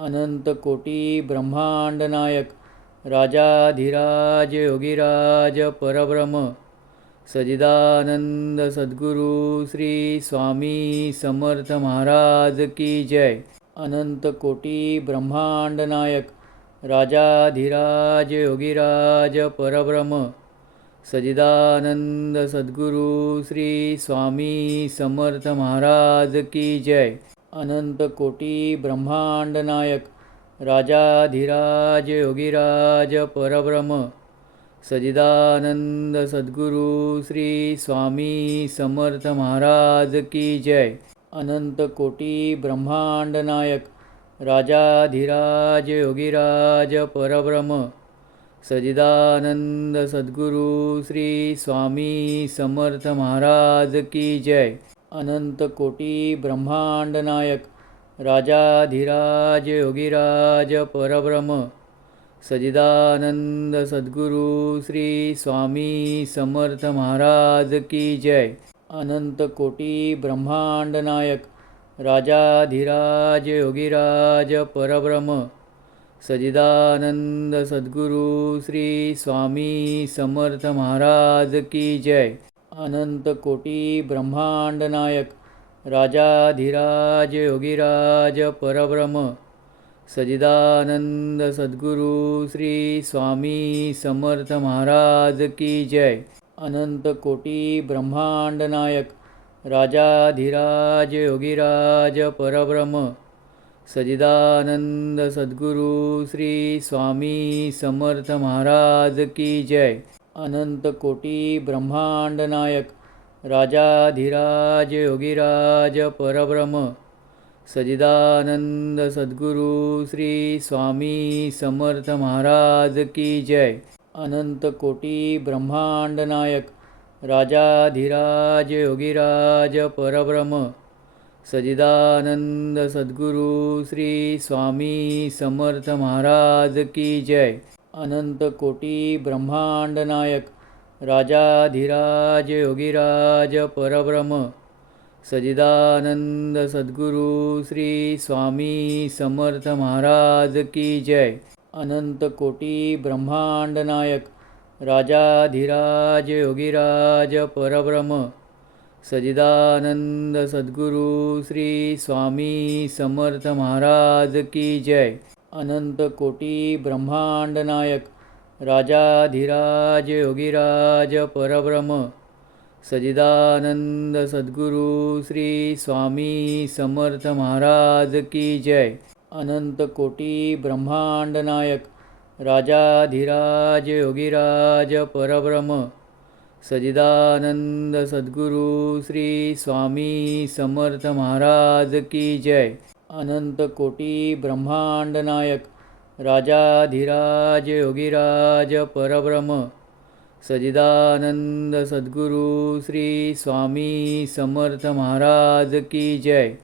अनंत कोटी ब्रह्मांड नायक राजाधिराज योगीराज परब्रह्म सजिदानंद सद्गुरु श्री स्वामी समर्थ महाराज की जय। अनंत कोटी ब्रह्मांड नायक राजाधिराज योगीराज परब्रह्म सजिदानंद सद्गुरु श्री स्वामी समर्थ महाराज की जय। अनंत कोटी ब्रह्मांड नायक राजाधिराज योगीराज परब्रह्म सजिदानंद सद्गुरु श्री स्वामी समर्थ महाराज की जय। अनंत कोटी ब्रह्मांड नायक राजाधिराज योगीराज परब्रह्म सजिदानंद सद्गुरु श्री स्वामी समर्थ महाराज की जय। अनंत कोटी ब्रह्मांड नायक राजाधिराज योगीराज परब्रह्म सजिदानंद सद्गुरु श्री स्वामी समर्थ महाराज की जय। अनंत कोटी ब्रह्मांड नायक राजाधिराज योगीराज परब्रह्म सजिदानंद सद्गुरु श्री स्वामी समर्थ महाराज की जय। अनंत कोटी ब्रह्मांड नायक राजाधिराज योगीराज परब्रह्म सजिदानंद सद्गुरु श्री स्वामी समर्थ महाराज की जय। अनंत कोटी ब्रह्मांड नायक राजाधिराज योगीराज परब्रह्म सजिदानंद सद्गुरु श्री स्वामी समर्थ महाराज की जय। अनंत कोटी ब्रह्मांड नायक राजाधिराज योगीराज परब्रह्म सजिदानंद सद्गुरु श्री स्वामी समर्थ महाराज की जय। अनंत कोटी ब्रह्मांड नायक राजाधिराज योगीराज परब्रह्म सजिदानंद सद्गुरु श्री स्वामी समर्थ महाराज की जय। अनंत कोटी ब्रह्मांड नायक राजाधिराज योगीराज परब्रह्म सजिदानंद सद्गुरु श्री स्वामी समर्थ महाराज की जय। अनंत कोटी ब्रह्मांड नायक राजाधिराज योगीराज परब्रह्म सजिदानंद सद्गुरु श्री स्वामी समर्थ महाराज की जय। अनंत कोटी ब्रह्मांड नायक राजाधिराज योगीराज परब्रह्म सजिदानंद सद्गुरु श्री स्वामी समर्थ महाराज की जय। अनंत कोटी ब्रह्मांड नायक राजाधिराज योगीराज परब्रह्म सजिदानंद सद्गुरु श्री स्वामी समर्थ महाराज की जय। अनंत कोटी ब्रह्मांड नायक राजाधिराज योगीराज परब्रह्म सजिदानंद सद्गुरु श्री स्वामी समर्थ महाराज की जय।